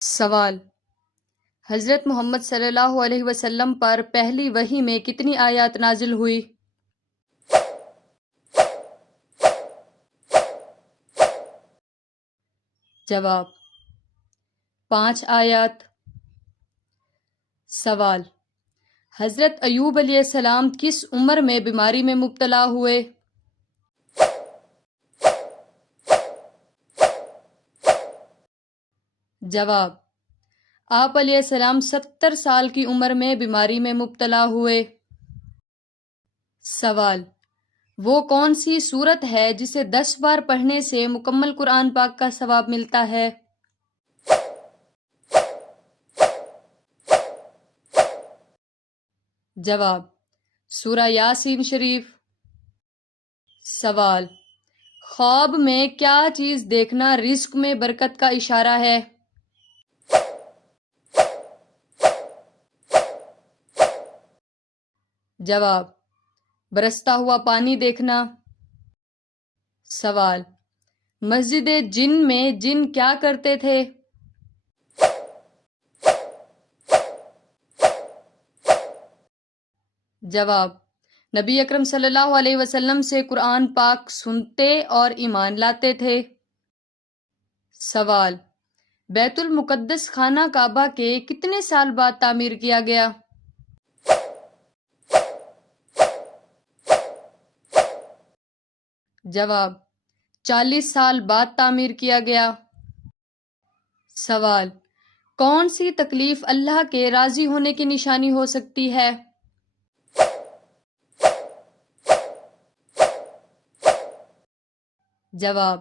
سوال: حضرت محمد صلی اللہ علیہ وسلم پر پہلی وحی میں کتنی آیات نازل ہوئی؟ جواب: 5 آیات۔ سوال: حضرت ایوب علیہ السلام کس عمر میں بیماری میں مبتلا ہوئے؟ جواب: آپ علیہ السلام 70 سال کی عمر میں بیماری میں مبتلا ہوئے۔ سوال: وہ کون سی سورت ہے جسے 10 بار پڑھنے سے مکمل قرآن پاک کا ثواب ملتا ہے؟ جواب: سورہ یاسین شریف۔ سوال: خواب میں کیا چیز دیکھنا رزق میں برکت کا اشارہ ہے؟ جواب: برستا ہوا پانی دیکھنا۔ سوال: مسجد جن میں جن کیا کرتے تھے؟ جواب: نبی اکرم صلی اللہ علیہ وسلم سے قرآن پاک سنتے اور ایمان لاتے تھے۔ سوال: بیت المقدس خانہ کعبہ کے کتنے سال بعد تعمیر کیا گیا؟ جواب: 40 سال بعد تعمیر کیا گیا۔ سوال: کون سی تکلیف اللہ کے راضی ہونے کی نشانی ہو سکتی ہے؟ جواب: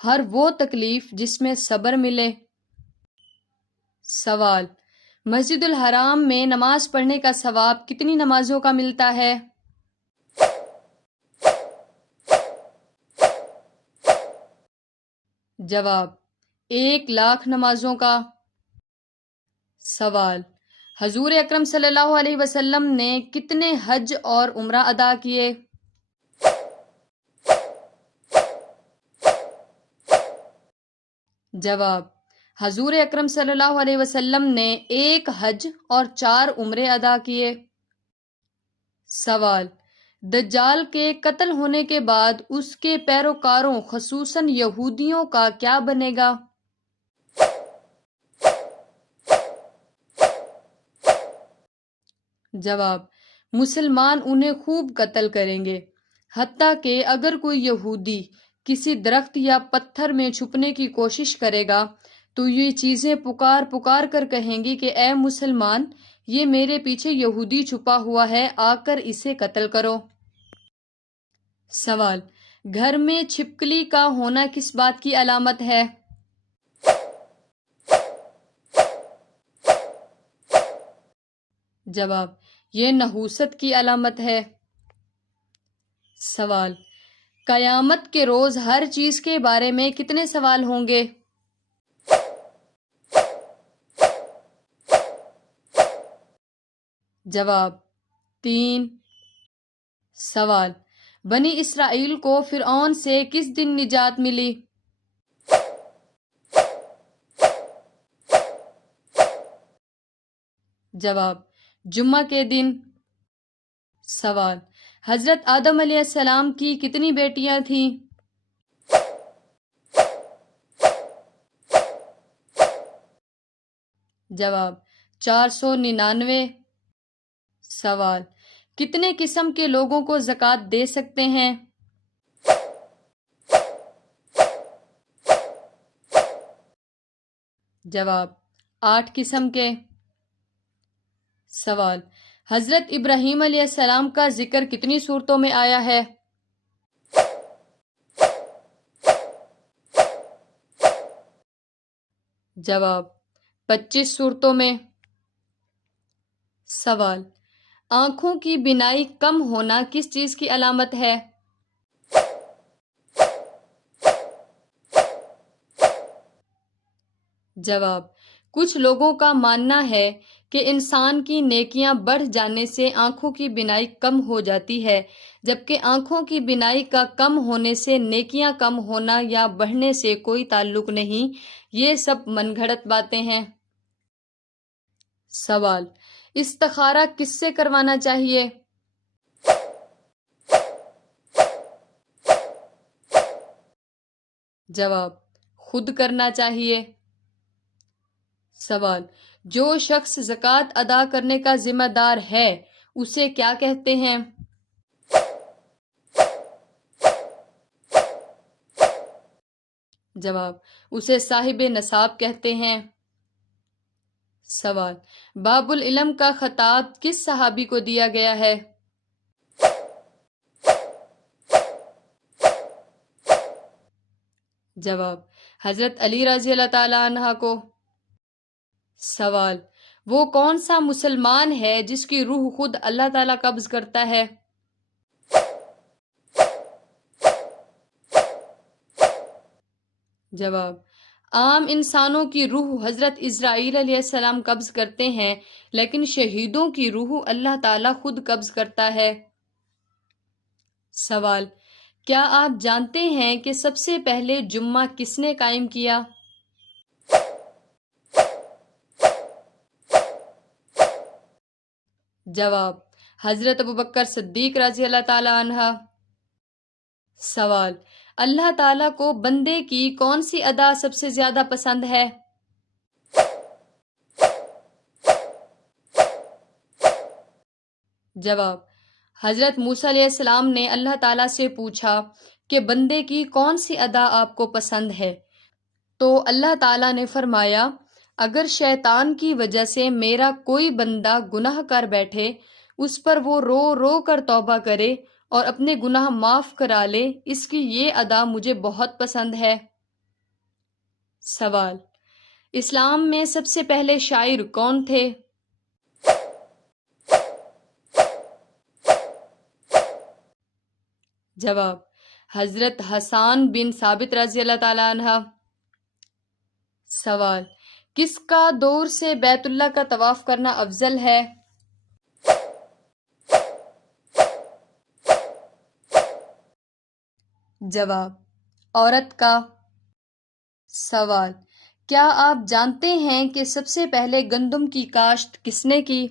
ہر وہ تکلیف جس میں صبر ملے۔ سوال: مسجد الحرام میں نماز پڑھنے کا ثواب کتنی نمازوں کا ملتا ہے؟ جواب: 1,00,000 نمازوں کا۔ سوال: حضور اکرم صلی اللہ علیہ وسلم نے کتنے حج اور عمرہ ادا کیے؟ جواب: حضور اکرم صلی اللہ علیہ وسلم نے 1 حج اور 4 عمرے ادا کیے۔ سوال: دجال کے قتل ہونے کے بعد اس کے پیروکاروں خصوصاً یہودیوں کا کیا بنے گا؟ جواب: مسلمان انہیں خوب قتل کریں گے، حتیٰ کہ اگر کوئی یہودی کسی درخت یا پتھر میں چھپنے کی کوشش کرے گا تو یہ چیزیں پکار پکار کر کہیں گی کہ اے مسلمان، یہ میرے پیچھے یہودی چھپا ہوا ہے، آ کر اسے قتل کرو۔ سوال: گھر میں چھپکلی کا ہونا کس بات کی علامت ہے؟ جواب: یہ نحوست کی علامت ہے۔ سوال: قیامت کے روز ہر چیز کے بارے میں کتنے سوال ہوں گے؟ جواب: 3۔ سوال: بنی اسرائیل کو فرعون سے کس دن نجات ملی؟ جواب: جمعہ کے دن۔ سوال: حضرت آدم علیہ السلام کی کتنی بیٹیاں تھیں؟ جواب: 499۔ سوال: کتنے قسم کے لوگوں کو زکوٰۃ دے سکتے ہیں؟ جواب: 8 قسم کے۔ سوال: حضرت ابراہیم علیہ السلام کا ذکر کتنی صورتوں میں آیا ہے؟ جواب: 25 صورتوں میں۔ سوال: آنکھوں کی بینائی کم ہونا کس چیز کی علامت ہے؟ جواب: کچھ لوگوں کا ماننا ہے کہ انسان کی نیکیاں بڑھ جانے سے آنکھوں کی بینائی کم ہو جاتی ہے، جبکہ آنکھوں کی بینائی کا کم ہونے سے نیکیاں کم ہونا یا بڑھنے سے کوئی تعلق نہیں۔ یہ سب من گھڑت باتیں ہیں۔ سوال: استخارہ کس سے کروانا چاہیے؟ جواب: خود کرنا چاہیے۔ سوال: جو شخص زکوٰۃ ادا کرنے کا ذمہ دار ہے اسے کیا کہتے ہیں؟ جواب: اسے صاحب نصاب کہتے ہیں۔ سوال: باب العلم کا خطاب کس صحابی کو دیا گیا ہے؟ جواب: حضرت علی رضی اللہ تعالی عنہ کو۔ سوال: وہ کون سا مسلمان ہے جس کی روح خود اللہ تعالیٰ قبض کرتا ہے؟ جواب: عام انسانوں کی روح حضرت اسرائیل علیہ السلام قبض کرتے ہیں، لیکن شہیدوں کی روح اللہ تعالیٰ خود قبض کرتا ہے۔ سوال: کیا آپ جانتے ہیں کہ سب سے پہلے جمعہ کس نے قائم کیا؟ جواب: حضرت ابوبکر صدیق رضی اللہ تعالی عنہ۔ سوال: اللہ تعالیٰ کو بندے کی کون سی ادا سب سے زیادہ پسند ہے؟ جواب: حضرت موسیٰ علیہ السلام نے اللہ تعالیٰ سے پوچھا کہ بندے کی کون سی ادا آپ کو پسند ہے، تو اللہ تعالیٰ نے فرمایا اگر شیطان کی وجہ سے میرا کوئی بندہ گناہ کر بیٹھے، اس پر وہ رو رو کر توبہ کرے اور اپنے گناہ معاف کرا لے، اس کی یہ ادا مجھے بہت پسند ہے۔ سوال: اسلام میں سب سے پہلے شاعر کون تھے؟ جواب: حضرت حسان بن ثابت رضی اللہ تعالی عنہ۔ سوال: کس کا دور سے بیت اللہ کا طواف کرنا افضل ہے؟ جواب: عورت کا۔ سوال: کیا آپ جانتے ہیں کہ سب سے پہلے گندم کی کاشت کس نے کی؟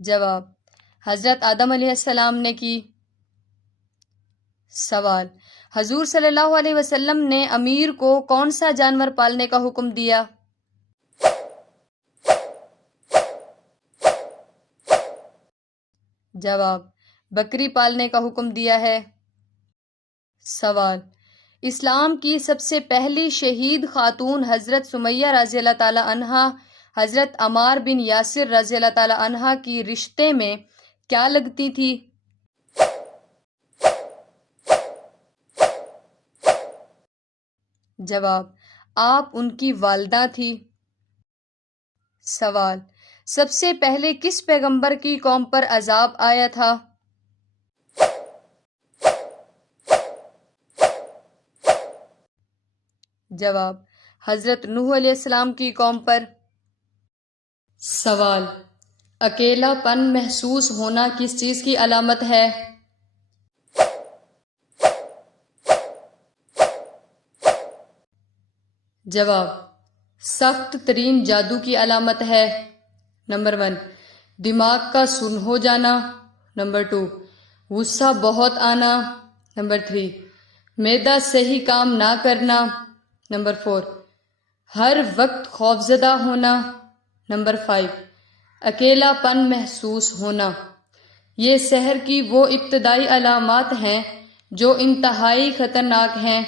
جواب: حضرت آدم علیہ السلام نے کی۔ سوال: حضور صلی اللہ علیہ وسلم نے امیر کو کون سا جانور پالنے کا حکم دیا؟ جواب: بکری پالنے کا حکم دیا ہے۔ سوال: اسلام کی سب سے پہلی شہید خاتون حضرت سمیہ رضی اللہ تعالی عنہا حضرت عمار بن یاسر رضی اللہ تعالی عنہ کی رشتے میں کیا لگتی تھی؟ جواب: آپ ان کی والدہ تھی۔ سوال: سب سے پہلے کس پیغمبر کی قوم پر عذاب آیا تھا؟ جواب: حضرت نوح علیہ السلام کی قوم پر۔ سوال: اکیلا پن محسوس ہونا کس چیز کی علامت ہے؟ جواب: سخت ترین جادو کی علامت ہے۔ نمبر 1، دماغ کا سن ہو جانا۔ نمبر 2، غصہ بہت آنا۔ نمبر 3، معدہ صحیح کام نہ کرنا۔ نمبر 4، ہر وقت خوفزدہ ہونا۔ نمبر 5، اکیلا پن محسوس ہونا۔ یہ سحر کی وہ ابتدائی علامات ہیں جو انتہائی خطرناک ہیں۔